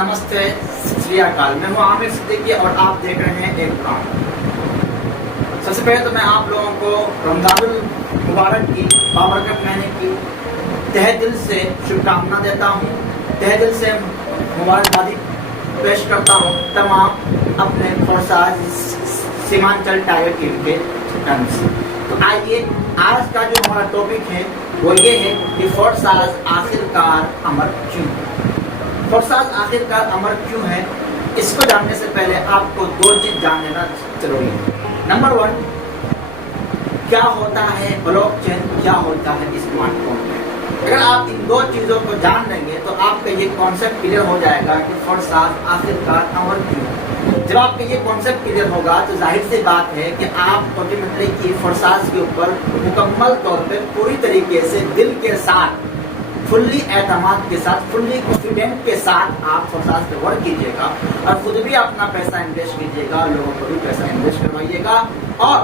नमस्ते, श्री अकाल। मैं हूँ आमिर सिद्दीकी और आप देख रहे हैं एक ब्लॉग। सबसे पहले तो मैं आप लोगों को रमजानुल मुबारक की बाबरकत महीने की तहे दिल से शुभकामना देता हूँ, तहे दिल से मुबारकबादी पेश करता हूँ तमाम अपने फोर्साज सीमांचल टाइगर टीम के टर्म से। तो आइए, आज का जो हमारा टॉपिक है वो ये है कि फोर्साज आखिरकार अमर क्यों। फोर्साज आखिरकार अमर क्यों है, इसको जानने से पहले आपको दो चीज जान लेना जरूरी है। नंबर 1, क्या होता है ब्लॉकचेन, क्या होता है स्मार्ट कॉन्ट्रैक्ट। अगर आप इन दो चीजों को जान लेंगे तो आपका ये कॉन्सेप्ट क्लियर हो जाएगा कि फोर्साज आखिरकार अमर क्यों है। जब आपका ये कॉन्सेप्ट क्लियर होगा तो जाहिर सी बात है कि आप ऑटोमेटिकली की फोर्साज के ऊपर मुकम्मल तौर पर पूरी तरीके से दिल के साथ, फुल्ली एतमाद के साथ, फुल्ली कॉन्फिडेंट के साथ आप फोर्साज पे वर्क कीजिएगा और खुद भी अपना पैसा इन्वेस्ट कीजिएगा, लोगों को भी पैसा इन्वेस्ट करवाइएगा। और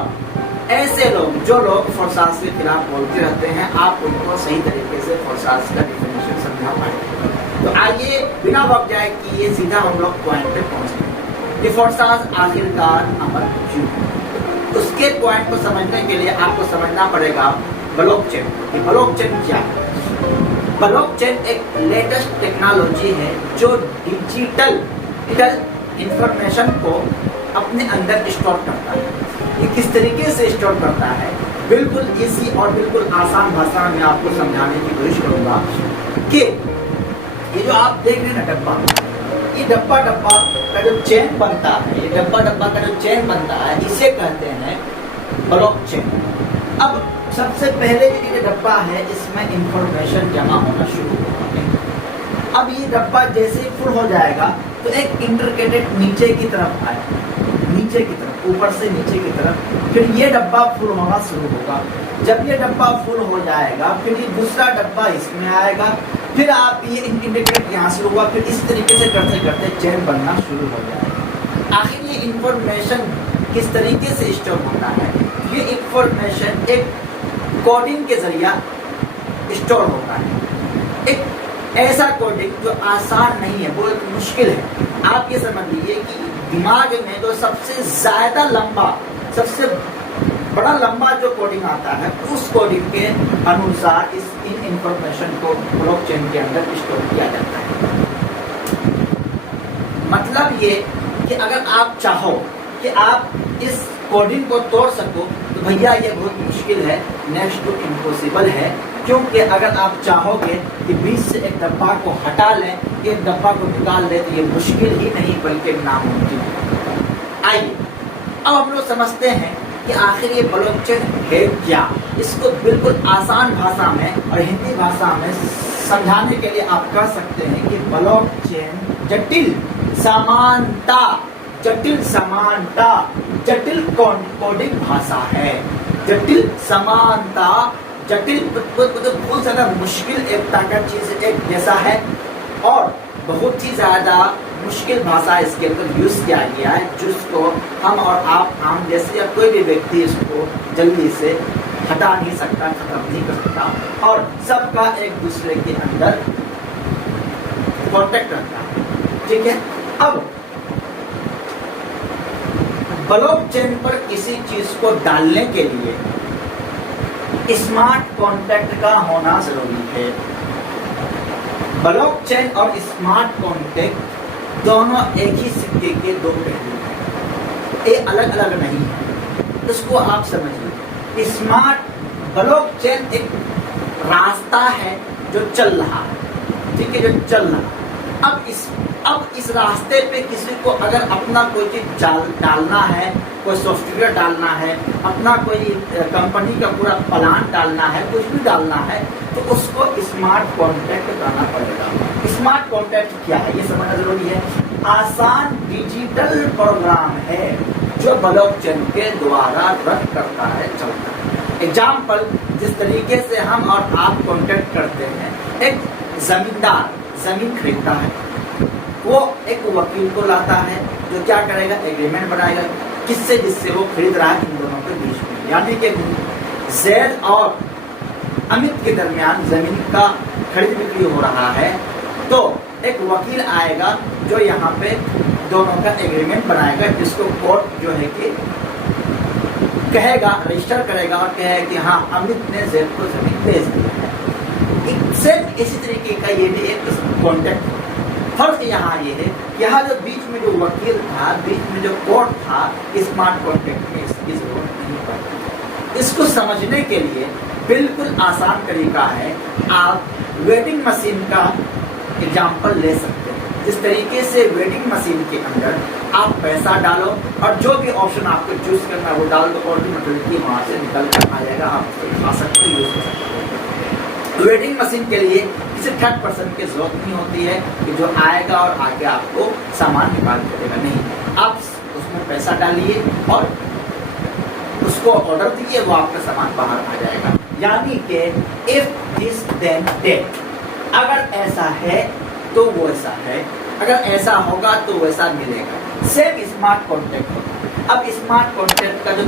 ऐसे लोग जो लोग फोर्साज के खिलाफ बोलते रहते हैं, आप उनको सही तरीके से फोर्साज का डिफिनेशन समझा पाएंगे। तो आइए बिना वक्त जाए कि ये सीधा हम लोग पॉइंट पे पहुंचते हैं कि फोर्साज आखिरकार अमर क्यों। उसके पॉइंट को समझने के लिए आपको समझना पड़ेगा ब्लॉकचेन। कि ब्लॉकचेन क्या है। ब्लॉकचेन एक लेटेस्ट टेक्नोलॉजी है जो डिजिटल इंफॉर्मेशन को अपने अंदर स्टोर करता है। ये किस तरीके से स्टोर करता है, बिल्कुल इजी और बिल्कुल आसान भाषा में आपको समझाने की कोशिश करूंगा कि ये जो आप देख रहे हैं ना डब्बा, ये डब्बा का जो चेन बनता है, ये डब्बा का जो चेन बनता है, इसे कहते हैं ब्लॉकचेन। अब सबसे पहले ये डब्बा है, इसमें इंफॉर्मेशन जमा होना शुरू होगा। अब ये डब्बा जैसे ही फुल हो जाएगा तो एक इंटरकेटेड नीचे की तरफ आएगा, नीचे की तरफ, ऊपर से नीचे की तरफ, फिर ये डब्बा फुल होना शुरू होगा। जब ये डब्बा फुल हो जाएगा फिर ये दूसरा डब्बा इसमें आएगा, फिर आप ये इंटरकेट यहाँ से हुआ, फिर इस तरीके से करते करते चेन बनना शुरू हो जाएगा। आखिर ये इंफॉर्मेशन किस तरीके से स्टोर होता है, ये इंफॉर्मेशन एक कोडिंग के जरिया स्टोर होता है। एक ऐसा कोडिंग जो आसान नहीं है, वो एक मुश्किल है। आप ये समझ लीजिए कि दिमाग में जो सबसे ज्यादा लंबा, सबसे बड़ा लंबा जो कोडिंग आता है, उस कोडिंग के अनुसार इन इंफॉर्मेशन को ब्लॉकचेन के अंदर स्टोर किया जाता है। मतलब ये कि अगर आप चाहो कि आप इस कोडिंग को तोड़ सको तो भैया ये बहुत मुश्किल है, नेक्स्ट टू इम्पॉसिबल है। क्योंकि अगर आप चाहोगे कि बीच से एक डब्बा को हटा लें, एक डब्बा को निकाल लें, तो ये मुश्किल ही नहीं बल्कि नामुमकिन है। आइए अब हम लोग समझते हैं कि आखिर ये ब्लॉकचेन है क्या। इसको बिल्कुल आसान भाषा में और हिंदी भाषा में समझाने के लिए आप कह सकते हैं कि ब्लॉकचेन जटिल समानता, जटिल कोडिंग भाषा है। जटिल समानता, जटिल बहुत ज्यादा मुश्किल एक ताकत चीज एक जैसा है और बहुत ही ज्यादा मुश्किल भाषा इसके अंदर यूज किया गया है, जिसको हम और आप, आम जैसे या कोई भी व्यक्ति इसको जल्दी से हटा नहीं सकता, खत्म नहीं कर सकता और सबका एक दूसरे के अंदर कॉन्टेक्ट रहता है। ठीक है। अब ब्लॉकचेन पर किसी चीज को डालने के लिए स्मार्ट कॉन्ट्रैक्ट का होना जरूरी है। ब्लॉकचेन और स्मार्ट कॉन्ट्रैक्ट दोनों एक ही सिक्के के दो पहलू हैं, ये अलग अलग नहीं है। इसको आप समझिए। ब्लॉकचेन एक रास्ता है जो चल रहा है, ठीक है, जो चल रहा है। अब इस रास्ते पे किसी को अगर अपना कोई चीज डालना है, कोई सॉफ्टवेयर डालना है, अपना कोई कंपनी का पूरा प्लान डालना है, कुछ भी डालना है, तो उसको स्मार्ट कॉन्ट्रैक्ट करना पड़ेगा। स्मार्ट कॉन्ट्रैक्ट क्या है ये समझना जरूरी है। आसान डिजिटल प्रोग्राम है जो ब्लॉकचेन के द्वारा रन करता है, चलता है। एग्जाम्पल, जिस तरीके से हम और आप कॉन्ट्रैक्ट करते हैं, एक जमींदार जमीन खरीदता है, वो एक वकील को लाता है जो क्या करेगा, एग्रीमेंट बनाएगा किससे, जिससे वो खरीद रहा है, इन दोनों के बीच में, यानी कि जैद और अमित के दरमियान जमीन का खरीद बिक्री हो रहा है। तो एक वकील आएगा जो यहाँ पे दोनों का एग्रीमेंट बनाएगा, जिसको कोर्ट जो है कि कहेगा, रजिस्टर करेगा और कहेगा कि हाँ अमित ने जैद को जमीन बेच दी है। सेम इसी तरीके का ये भी एक कॉन्ट्रैक्ट। फर्क यहाँ ये है, यहाँ जो बीच में जो वकील था, बीच में जो कोर्ट था, स्मार्ट कॉन्ट्रैक्ट में इसकी जरूरत नहीं पड़ती। इसको समझने के लिए बिल्कुल आसान तरीका है, आप वेटिंग मशीन का एग्जाम्पल ले सकते हैं। जिस तरीके से वेटिंग मशीन के अंदर आप पैसा डालो और जो भी ऑप्शन आपको चूज करना है वो डाल दो, ऑटोमेटिकली वहाँ से निकल कर आ जाएगा, आप खा सकते हो, यूज कर सकते हो। वेटिंग मशीन के लिए किसी थर्ड पर्सन की जरूरत नहीं होती है कि जो आएगा और आके आपको सामान निकाल के देगा, नहीं। आप उसमें पैसा डालिए और उसको ऑर्डर दिए, वो आपका सामान बाहर आ जाएगा। यानी कि इफ दिस देन दैट, अगर ऐसा है तो वो ऐसा है, अगर ऐसा होगा तो वैसा मिलेगा। सेम स्मार्ट कॉन्ट्रैक्ट होगा। अब स्मार्ट कॉन्ट्रैक्ट का जो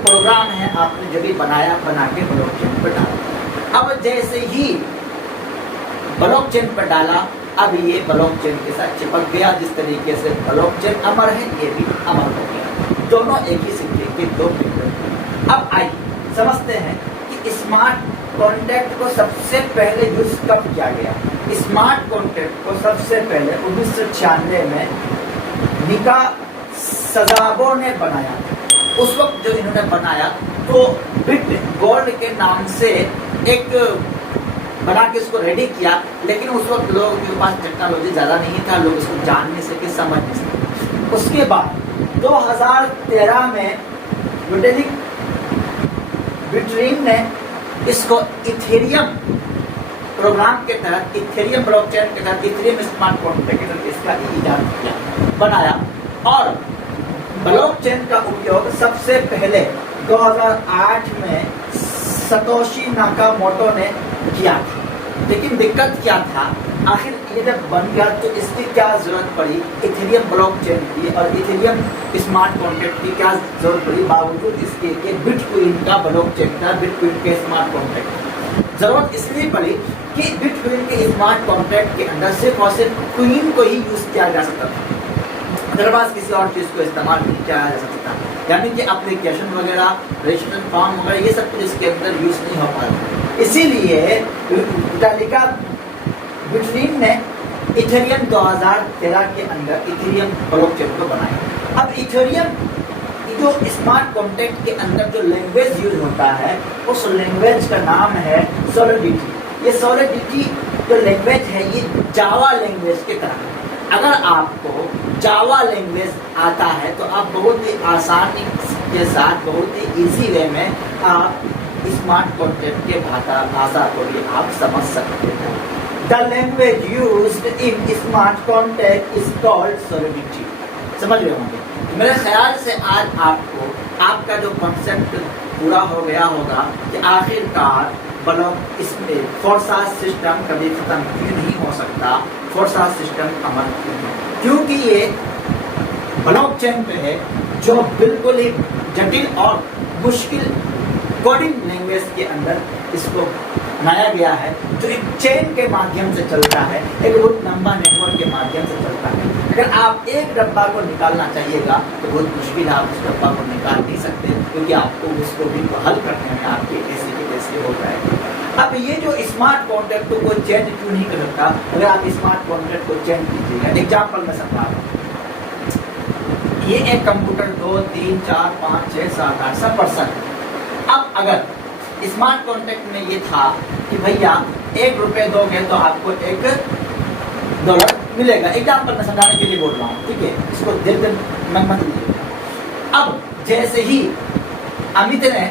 प्रोग्राम है आपने जब भी बनाया, बना के ब्लॉकचेन पर डाला। अब जैसे ही ब्लॉकचेन पर डाला, अब ये ब्लॉकचेन के साथ चिपक गया। जिस तरीके से ब्लॉकचेन अमर है, ये भी अमर हो गया। दोनों एक ही सिक्के के दो पहलू। अब आइए समझते हैं कि स्मार्ट कॉन्ट्रैक्ट को सबसे पहले यूज कब किया गया। स्मार्ट कॉन्ट्रैक्ट को सबसे पहले 1996 में निका सजाबो ने बनाया। उस वक्त जब इन्होंने बनाया तो बिट गोल्ड के नाम से एक बना के उसको रेडी किया, लेकिन उस वक्त लोगों के पास टेक्नोलॉजी ज़्यादा नहीं था, लोग इसको जान नहीं सके, समझ नहीं सके। उसके बाद 2013 में विटेलिक बिटरीन ने इसको इथेरियम प्रोग्राम के तहत, इथेरियम ब्लॉकचेन के तहत, इथेरियम स्मार्ट कॉन्ट्रैक्ट के तहत इसका इजाद किया, बनाया। और ब्लॉकचेन का उपयोग सबसे पहले 2008 में सतोशी नाकामोटो ने किया था। लेकिन दिक्कत क्या था, आखिर ये जब बन गया तो इसकी क्या जरूरत पड़ी इथेरियम ब्लॉकचेन की और इथेरियम स्मार्ट कॉन्ट्रैक्ट की क्या जरूरत पड़ी, बावजूद इसके कि बिटकॉइन का ब्लॉकचेन था, बिटकॉइन के स्मार्ट कॉन्ट्रैक्ट जरूरत इसलिए पड़ी कि बिटकॉइन के स्मार्ट कॉन्ट्रैक्ट के अंदर सिर्फ और सिर्फ क्वीन को ही यूज किया जा सकता था, अदरवाइज किसी और चीज को इस्तेमाल नहीं किया जा सकता। यानी कि एप्लीकेशन वगैरह, रजिस्ट्रेशन फॉर्म वगैरह, ये सब कुछ इसके अंदर यूज नहीं हो पाता। इसीलिए विटालिका बिटरीन ने इथेरियम 2013 के अंदर इथेरियम ब्लॉकचेन को बनाया। अब इथेरियम जो स्मार्ट कॉन्ट्रैक्ट के अंदर जो लैंग्वेज यूज होता है, उस लैंग्वेज का नाम है सोलिडिटी। ये सोलिडिटी जो लैंग्वेज है, ये जावा लैंग्वेज के तरह है। अगर आपको जावा लैंग्वेज आता है तो आप बहुत ही आसानी के साथ, बहुत ही इजी वे में आप स्मार्ट कॉन्ट्रैक्ट के भाषा को भी आप समझ सकते हैं। The language used in smart contract is called solidity. समझ रहे होंगे। मेरे ख्याल से आज आपको आपका जो कॉन्सेप्ट पूरा हो गया होगा कि आखिरकार ब्लॉक इसमें फोर्सा सिस्टम कभी खत्म क्यों नहीं हो सकता, फोर्सा सिस्टम अमल क्यों है, क्योंकि ये ब्लॉकचेन पे है जो बिल्कुल ही जटिल और मुश्किल कोडिंग लैंग्वेज के अंदर इसको बनाया गया है, जो एक चेन के माध्यम से चलता है, एक बहुत लंबा नेटवर्क के माध्यम से चलता है। अगर आप एक डब्बा को निकालना चाहिएगा तो बहुत मुश्किल, आप उस डब्बा को निकाल नहीं सकते, क्योंकि आपको उसको भी हल करने में आपके ऐसे के कैसे हो जाएगा। अब ये जो स्मार्ट कॉन्ट्रैक्ट को कोई चेंज क्यों नहीं कर सकता, अगर आप स्मार्ट कॉन्ट्रैक्ट को चेंज कीजिएगा। एग्जाम्पल में समझा रहा हूँ, ये एक कंप्यूटर 2, 3, 4, 5, 6, 7, 8 सब पर्सन। अब अगर स्मार्ट कॉन्ट्रैक्ट में ये था कि भैया ₹1 दोगे तो आपको $1 मिलेगा। एग्जाम्पल में समझाने के लिए बोल रहा हूँ, ठीक है, इसको दिल में मत लीजिएगा। अब जैसे ही अमित ने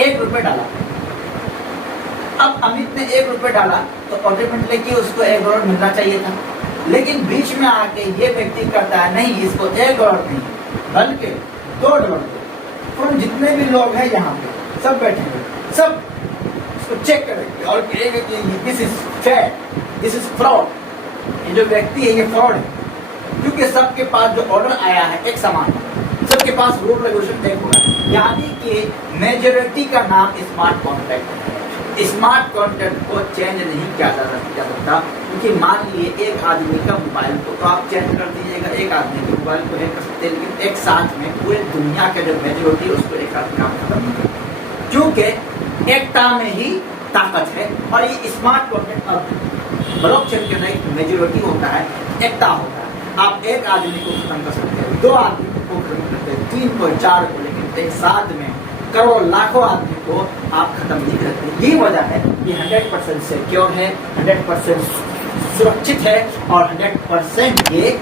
₹1 डाला, अब अमित ने ₹1 डाला तो ऑटोमेटिकली उसको $1 मिलना चाहिए था, लेकिन बीच में आके ये व्यक्ति करता है नहीं, इसको $1 नहीं बल्कि $2। तो जितने भी लोग हैं यहाँ पे सब बैठेंगे, सब इसको चेक करेंगे और कहेंगे कि this is fair, this is fraud. ये जो व्यक्ति है ये फ्रॉड है, क्योंकि सबके पास जो ऑर्डर आया है एक समान, सबके पास रूल रेगुलेशन एक होगा। यानी कि मेजॉरिटी का नाम स्मार्ट कॉन्ट्रैक्ट है। स्मार्ट कंटेंट को चेंज नहीं किया जा सकता, क्योंकि मान लिए एक आदमी का मोबाइल को तो आप चेंज कर दीजिएगा, एक आदमी के मोबाइल को हैक कर सकते हैं, लेकिन एक साथ में पूरे दुनिया के जो मेजोरिटी है उसको एक साथ काम खत्म नहीं करते, क्योंकि एकता में ही ताकत है। और ये स्मार्ट कंटेंट अब ब्लॉकचेन के अंदर मेजोरिटी होता है, एकता होता है। आप एक आदमी को खत्म कर सकते हैं, 2 आदमी को खत्म कर सकते हैं, 3 को, 4 को, लेकिन एक साथ में करोड़ लाखों आदमी को आप खत्म नहीं करते। यही वजह है कि 100% सिक्योर है, 100% सुरक्षित है और 100% ये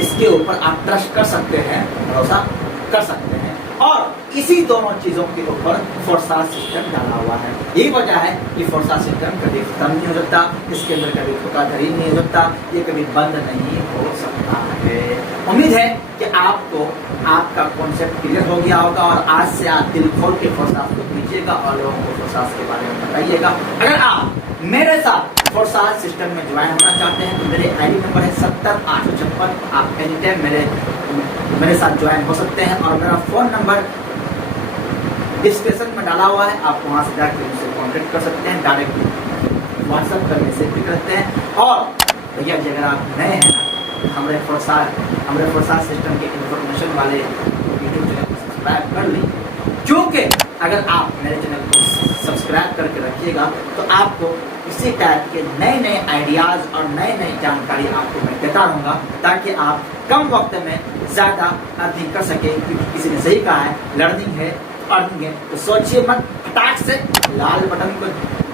इसके ऊपर आप ट्रस्ट कर सकते हैं, भरोसा कर सकते हैं। और इसी दोनों चीजों के ऊपर फोर्सा सिस्टम डाला हुआ है। यही वजह है कि फोर्सा सिस्टम कभी खत्म नहीं हो सकता, इसके अंदर कभी धोखाधड़ी नहीं हो सकता, ये कभी बंद नहीं हो सकता है। उम्मीद है कि आपको आपका कॉन्सेप्ट क्लियर हो गया होगा और आज से आप दिल खोल के फोर्सास को कीजिएगा और लोगों को फोर्सास के बारे में बताइएगा। अगर आप मेरे साथ फोर्सास सिस्टम में ज्वाइन होना चाहते हैं तो मेरे आईडी नंबर है 70 856। आप एनी टाइम मेरे साथ ज्वाइन हो सकते हैं और मेरा फोन नंबर डिस्क्रिप्शन में डाला हुआ है, आप वहां से जाकर मुझसे कॉन्टेक्ट कर सकते हैं, डायरेक्ट व्हाट्सएप कर मैसेज भी करते हैं। और भैया जी अगर आप नए हैं हमारे फोर्सास सिस्टम के इंफॉर्मेशन वाले यूट्यूब चैनल को सब्सक्राइब कर ली, क्योंकि अगर आप मेरे चैनल को सब्सक्राइब करके रखिएगा तो आपको इसी टाइप के नए नए आइडियाज़ और नई नई जानकारी आपको मैं देता रहूँगा, ताकि आप कम वक्त में ज़्यादा अर्निंग कर सके। क्योंकि किसी ने सही कहा है, लर्निंग है अर्निंग है, तो सोचिए मत, फटाक से लाल बटन को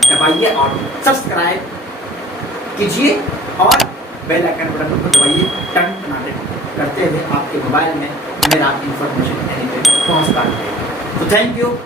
दबाइए और सब्सक्राइब कीजिए और बेल आइकन बटन को दबाइए। टन करते हुए आपके मोबाइल में मेरा इंफॉर्मेशन एनी पे पहुँचता है। तो थैंक यू।